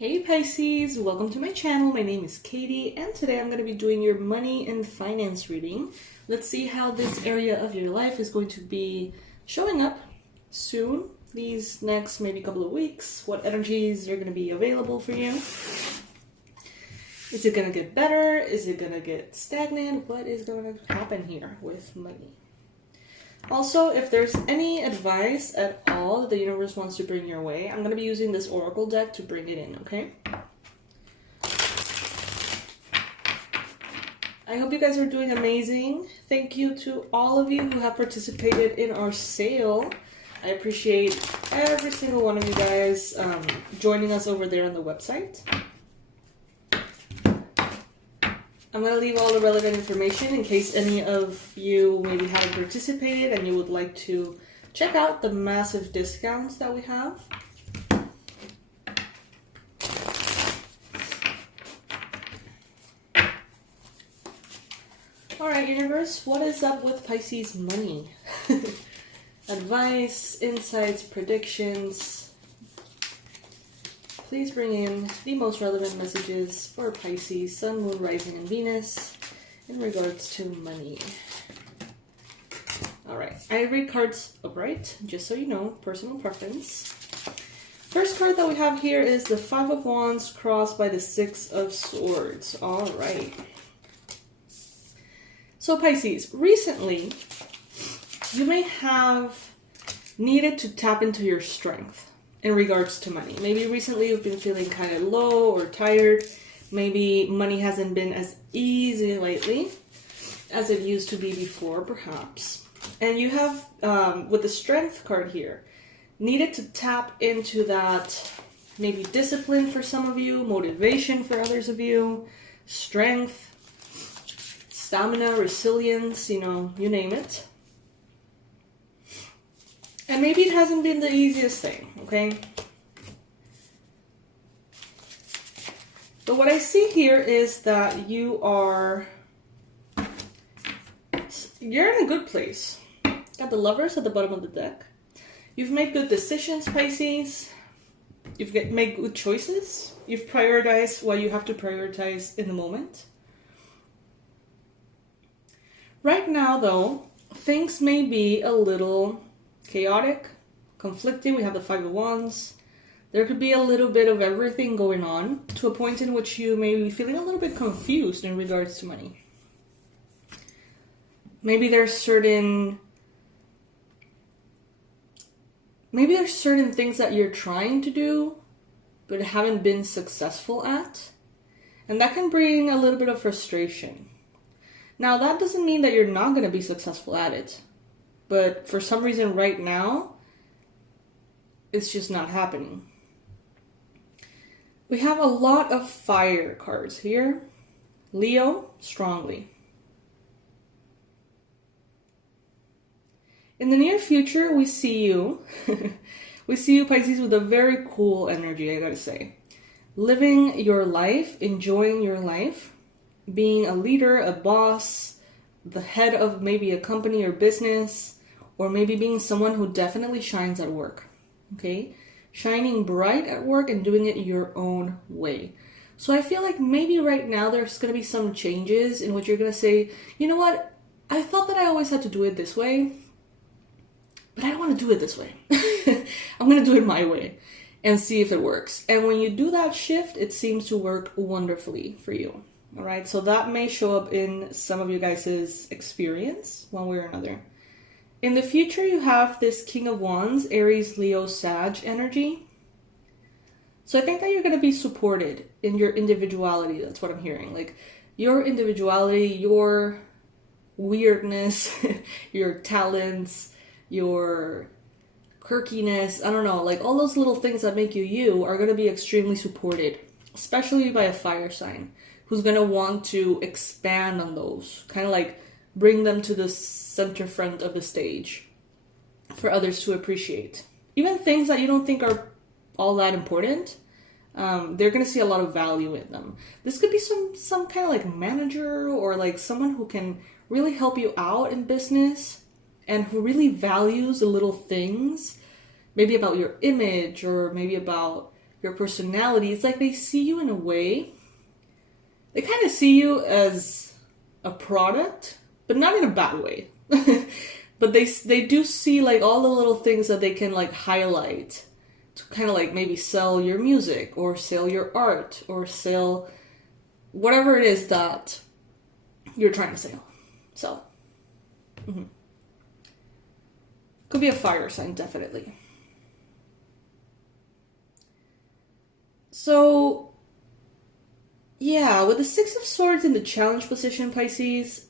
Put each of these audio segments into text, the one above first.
Hey Pisces, welcome to my channel. My name is Katie and today I'm going to be doing your money and finance reading. Let's see how this area of your life is going to be showing up soon, these next maybe couple of weeks. What energies are going to be available for you? Is it going to get better? Is it going to get stagnant? What is going to happen here with money? Also, if there's any advice at all that the universe wants to bring your way, I'm going to be using this oracle deck to bring it in, okay? I hope you guys are doing amazing. Thank you to all of you who have participated in our sale. I appreciate every single one of you guys joining us over there on the website. I'm going to leave all the relevant information in case any of you maybe haven't participated and you would like to check out the massive discounts that we have. Alright, universe, what is up with Pisces money? Advice, insights, predictions. Please bring in the most relevant messages for Pisces, Sun, Moon, Rising, and Venus in regards to money. Alright, I read cards upright, just so you know, personal preference. First card that we have here is the Five of Wands crossed by the Six of Swords. Alright. So Pisces, recently you may have needed to tap into your strength in regards to money. Maybe recently you've been feeling kind of low or tired. Maybe money hasn't been as easy lately as it used to be before, perhaps. And you have, with the Strength card here, needed to tap into that maybe discipline for some of you, motivation for others of you, strength, stamina, resilience, you know, you name it. And maybe it hasn't been the easiest thing, okay? But what I see here is that you're in a good place. Got the Lovers at the bottom of the deck. You've made good decisions, Pisces. You've made good choices. You've prioritized what you have to prioritize in the moment. Right now, though, things may be a little chaotic, conflicting. We have the Five of Wands. There could be a little bit of everything going on to a point in which you may be feeling a little bit confused in regards to money. Maybe there's certain things that you're trying to do but haven't been successful at, and that can bring a little bit of frustration. Now, that doesn't mean that you're not going to be successful at it. But for some reason right now, it's just not happening. We have a lot of fire cards here. Leo, strongly. In the near future, we see you. We see you, Pisces, with a very cool energy, I gotta say. Living your life, enjoying your life, being a leader, a boss, the head of maybe a company or business, or maybe being someone who definitely shines at work, okay? Shining bright at work and doing it your own way. So I feel like maybe right now there's going to be some changes in which you're going to say, you know what? I thought that I always had to do it this way, but I don't want to do it this way. I'm going to do it my way and see if it works. And when you do that shift, it seems to work wonderfully for you, all right? So that may show up in some of you guys' experience one way or another. In the future, you have this King of Wands, Aries, Leo, Sag energy. So I think that you're going to be supported in your individuality. That's what I'm hearing. Like your individuality, your weirdness, your talents, your quirkiness, I don't know, like all those little things that make you you are going to be extremely supported, especially by a fire sign who's going to want to expand on those, kind of like bring them to the center front of the stage for others to appreciate. Even things that you don't think are all that important, they're going to see a lot of value in them. This could be some kind of like manager or like someone who can really help you out in business and who really values the little things, maybe about your image or maybe about your personality, it's like they see you in a way. They kind of see you as a product, but not in a bad way. But they do see like all the little things that they can like highlight to kind of like maybe sell your music or sell your art or sell whatever it is that you're trying to sell. So, could be a fire sign, definitely. So, yeah, with the Six of Swords in the challenge position, Pisces,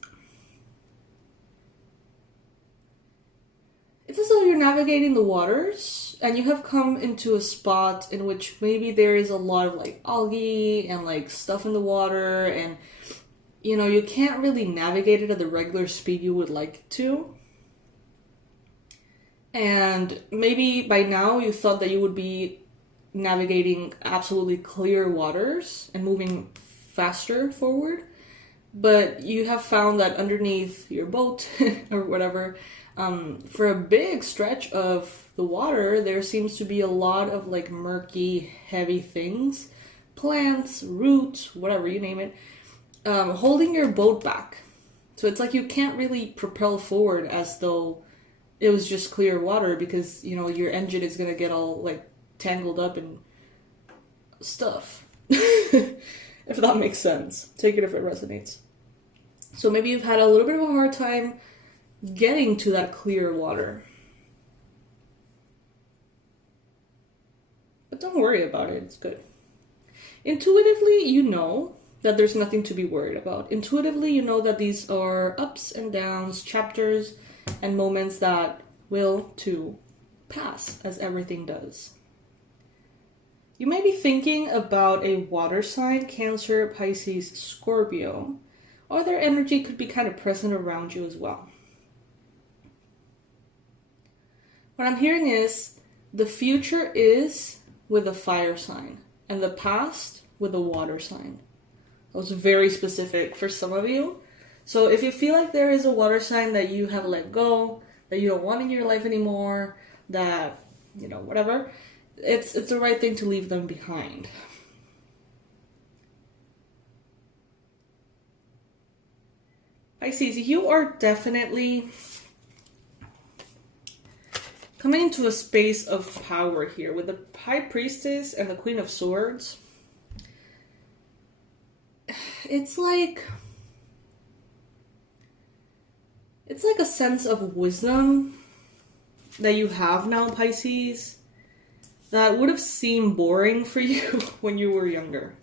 it's as though you're navigating the waters and you have come into a spot in which maybe there is a lot of like algae and like stuff in the water, and you know, you can't really navigate it at the regular speed you would like to. And maybe by now you thought that you would be navigating absolutely clear waters and moving faster forward, but you have found that underneath your boat or whatever, for a big stretch of the water, there seems to be a lot of like murky, heavy things, plants, roots, whatever, you name it, holding your boat back. So it's like you can't really propel forward as though it was just clear water, because, you know, your engine is going to get all like tangled up in stuff. If that makes sense. Take it if it resonates. So maybe you've had a little bit of a hard time getting to that clear water. But don't worry about it, it's good. Intuitively, you know that there's nothing to be worried about. Intuitively, you know that these are ups and downs, chapters, and moments that will, too, pass, as everything does. You may be thinking about a water sign, Cancer, Pisces, Scorpio, or their energy could be kind of present around you as well. What I'm hearing is the future is with a fire sign and the past with a water sign. That was very specific for some of you. So if you feel like there is a water sign that you have let go, that you don't want in your life anymore, that, you know, whatever, it's the right thing to leave them behind. Pisces, you are definitely coming into a space of power here with the High Priestess and the Queen of Swords. It's like a sense of wisdom that you have now, Pisces, that would have seemed boring for you when you were younger.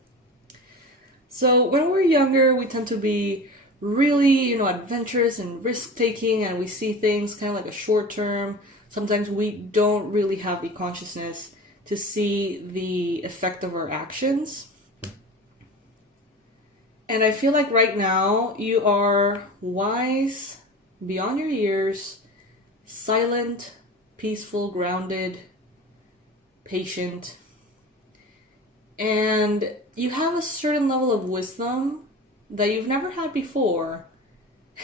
So when we're younger, we tend to be really, you know, adventurous and risk-taking, and we see things kind of like a short term. Sometimes we don't really have the consciousness to see the effect of our actions. And I feel like right now you are wise, beyond your years, silent, peaceful, grounded, patient. And you have a certain level of wisdom that you've never had before,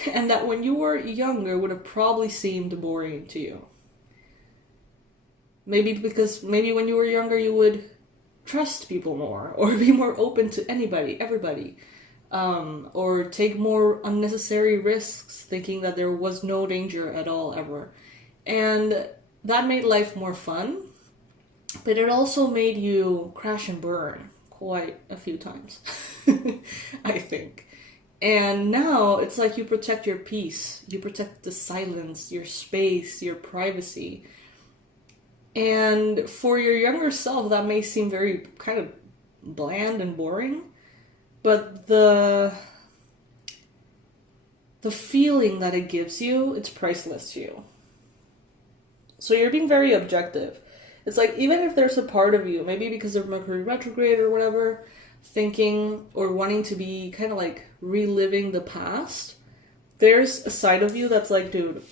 and that when you were younger would have probably seemed boring to you. Maybe when you were younger you would trust people more, or be more open to anybody, everybody, or take more unnecessary risks, thinking that there was no danger at all ever. And that made life more fun, but it also made you crash and burn quite a few times, I think. And now it's like you protect your peace, you protect the silence, your space, your privacy. And for your younger self, that may seem very kind of bland and boring, but the feeling that it gives you, it's priceless to you. So you're being very objective. It's like, even if there's a part of you, maybe because of Mercury retrograde or whatever, thinking or wanting to be kind of like reliving the past, there's a side of you that's like, dude,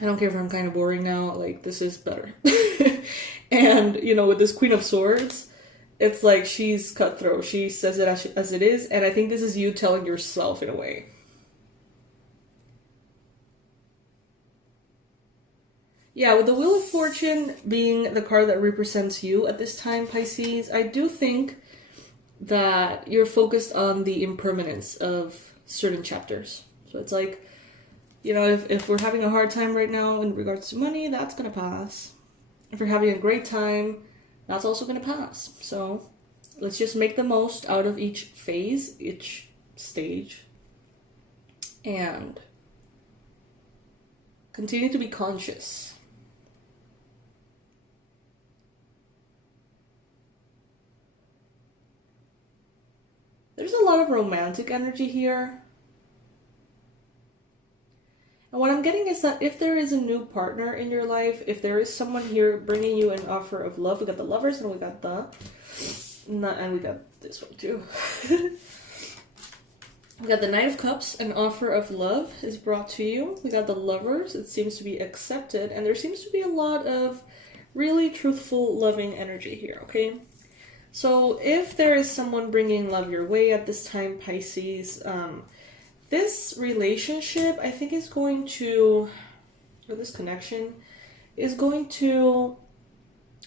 I don't care if I'm kind of boring now, like, this is better. And, you know, with this Queen of Swords, it's like she's cutthroat. She says it as it is, and I think this is you telling yourself in a way. Yeah, with the Wheel of Fortune being the card that represents you at this time, Pisces, I do think that you're focused on the impermanence of certain chapters. So it's like, you know, if we're having a hard time right now in regards to money, that's going to pass. If we're having a great time, that's also going to pass. So let's just make the most out of each phase, each stage, and continue to be conscious. There's a lot of romantic energy here. And what I'm getting is that if there is a new partner in your life, if there is someone here bringing you an offer of love, we got the Lovers and we got and we got this one too. We got the Knight of Cups, an offer of love is brought to you. We got the Lovers, it seems to be accepted, and there seems to be a lot of really truthful, loving energy here, okay? So if there is someone bringing love your way at this time, Pisces, this relationship, I think, is going to, or this connection, is going to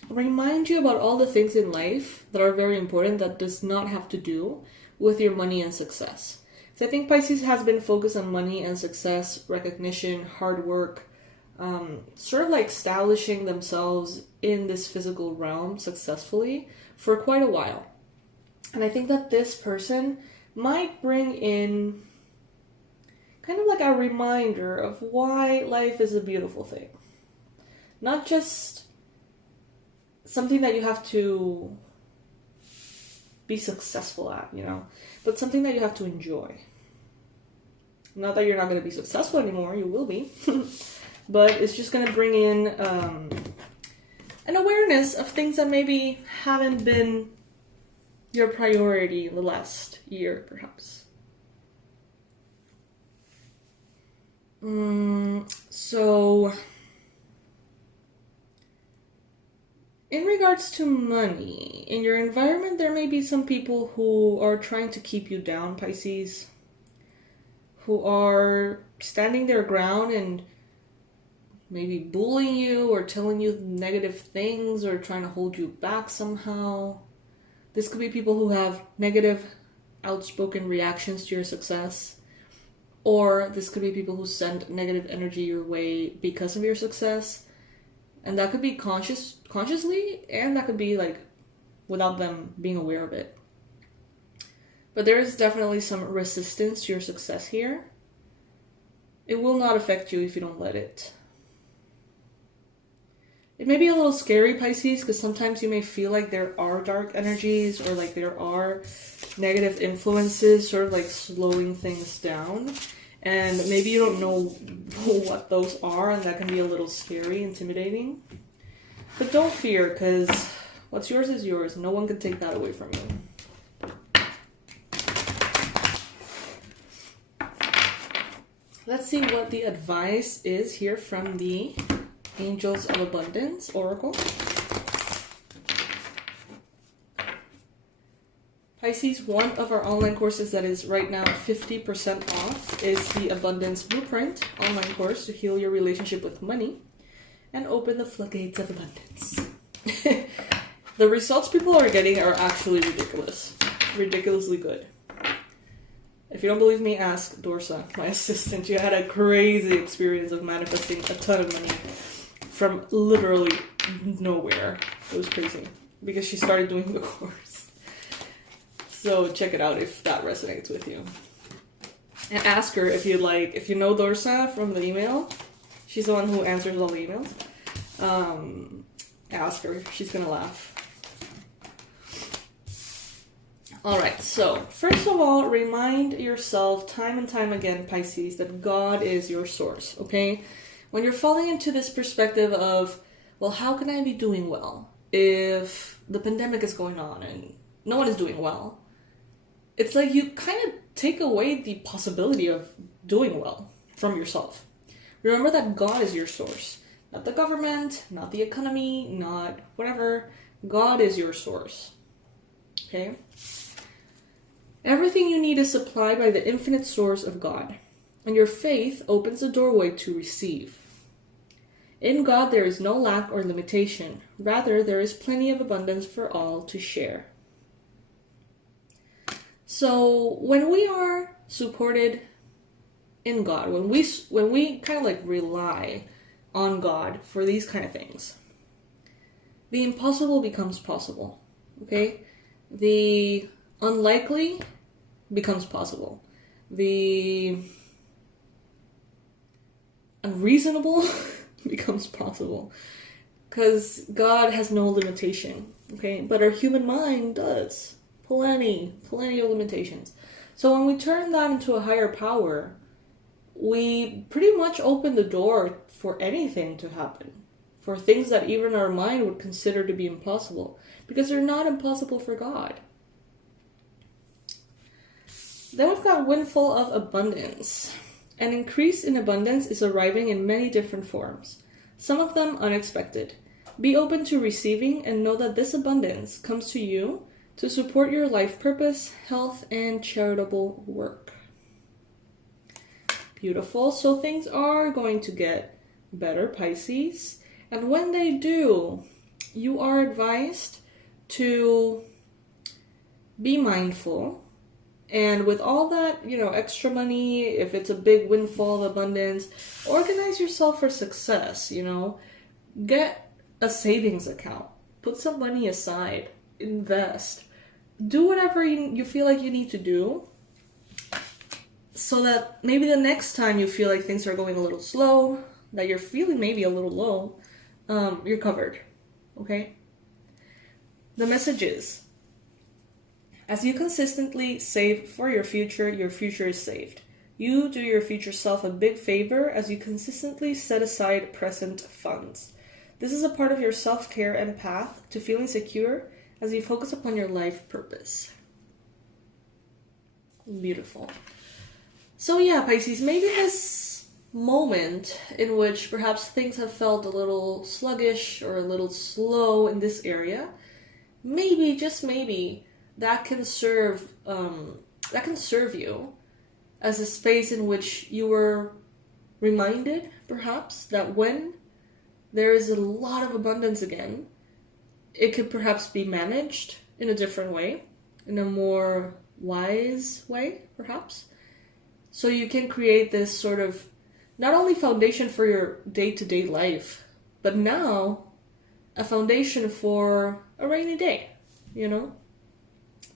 remind you about all the things in life that are very important that does not have to do with your money and success. So I think Pisces has been focused on money and success, recognition, hard work, sort of like establishing themselves in this physical realm successfully for quite a while. And I think that this person might bring in kind of like a reminder of why life is a beautiful thing. Not just something that you have to be successful at, you know, but something that you have to enjoy. Not that you're not going to be successful anymore, you will be. But it's just going to bring in an awareness of things that maybe haven't been your priority in the last year, perhaps. So, in regards to money, in your environment, there may be some people who are trying to keep you down, Pisces, who are standing their ground and maybe bullying you or telling you negative things or trying to hold you back somehow. This could be people who have negative, outspoken reactions to your success. Or this could be people who send negative energy your way because of your success. And that could be consciously, and that could be like without them being aware of it. But there is definitely some resistance to your success here. It will not affect you if you don't let it. It may be a little scary, Pisces, because sometimes you may feel like there are dark energies or like there are negative influences sort of like slowing things down. And maybe you don't know what those are, and that can be a little scary, intimidating. But don't fear, because what's yours is yours. No one can take that away from you. Let's see what the advice is here from the Angels of Abundance Oracle. Pisces, one of our online courses that is right now 50% off is the Abundance Blueprint online course to heal your relationship with money and open the floodgates of abundance. The results people are getting are actually ridiculous. Ridiculously good. If you don't believe me, ask Dorsa, my assistant. She had a crazy experience of manifesting a ton of money from literally nowhere. It was crazy because she started doing the course. So check it out if that resonates with you. And ask her if you know Dorsa from the email. She's the one who answers all the emails. Ask her. She's gonna laugh. Alright, so first of all, remind yourself time and time again, Pisces, that God is your source, okay? When you're falling into this perspective of, well, how can I be doing well if the pandemic is going on and no one is doing well? It's like you kind of take away the possibility of doing well from yourself. Remember that God is your source. Not the government, not the economy, not whatever. God is your source. Okay? Everything you need is supplied by the infinite source of God. And your faith opens the doorway to receive. In God there is no lack or limitation. Rather, there is plenty of abundance for all to share. So when we are supported in God, when we kind of like rely on God for these kind of things, the impossible becomes possible. Okay? The unlikely becomes possible. The unreasonable becomes possible. Because God has no limitation. Okay? But our human mind does. Plenty of limitations. So when we turn that into a higher power, we pretty much open the door for anything to happen. For things that even our mind would consider to be impossible. Because they're not impossible for God. Then we've got windfall of abundance. An increase in abundance is arriving in many different forms. Some of them unexpected. Be open to receiving and know that this abundance comes to you to support your life purpose, health, and charitable work. Beautiful. So things are going to get better, Pisces. And when they do, you are advised to be mindful. And with all that, extra money, if it's a big windfall of abundance, organize yourself for success, Get a savings account. Put some money aside. Invest. Do whatever you feel like you need to do so that maybe the next time you feel like things are going a little slow, that you're feeling maybe a little low, you're covered, okay? The message is, as you consistently save for your future is saved. You do your future self a big favor as you consistently set aside present funds. This is a part of your self-care and path to feeling secure as you focus upon your life purpose. Beautiful. So yeah, Pisces, maybe this moment in which perhaps things have felt a little sluggish or a little slow in this area, maybe, just maybe, that can serve you as a space in which you were reminded, perhaps, that when there is a lot of abundance again, it could perhaps be managed in a different way, in a more wise way, perhaps. So you can create this sort of, not only foundation for your day-to-day life, but now a foundation for a rainy day,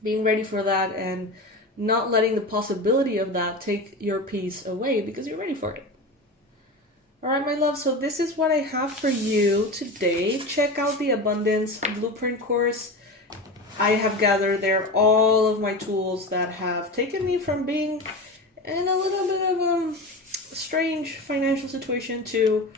Being ready for that and not letting the possibility of that take your peace away because you're ready for it. Alright, my love, so this is what I have for you today. Check out the Abundance Blueprint course. I have gathered there all of my tools that have taken me from being in a little bit of a strange financial situation to,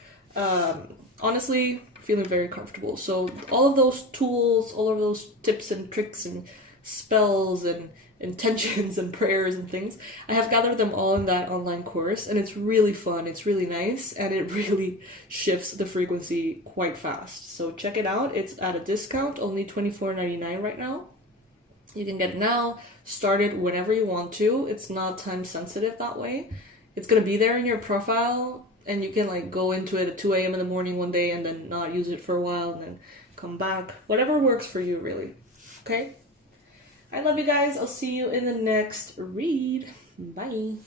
honestly, feeling very comfortable. So all of those tools, all of those tips and tricks and spells and intentions and prayers and things, I have gathered them all in that online course, and it's really fun, it's really nice, and it really shifts the frequency quite fast. So check it out. It's at a discount, only $24.99 right now. You can get it now, start it whenever you want to. It's not time sensitive that way. It's gonna be there in your profile, and you can go into it at 2 a.m. in the morning one day and then not use it for a while and then come back. Whatever works for you, really. Okay? I love you guys. I'll see you in the next read. Bye.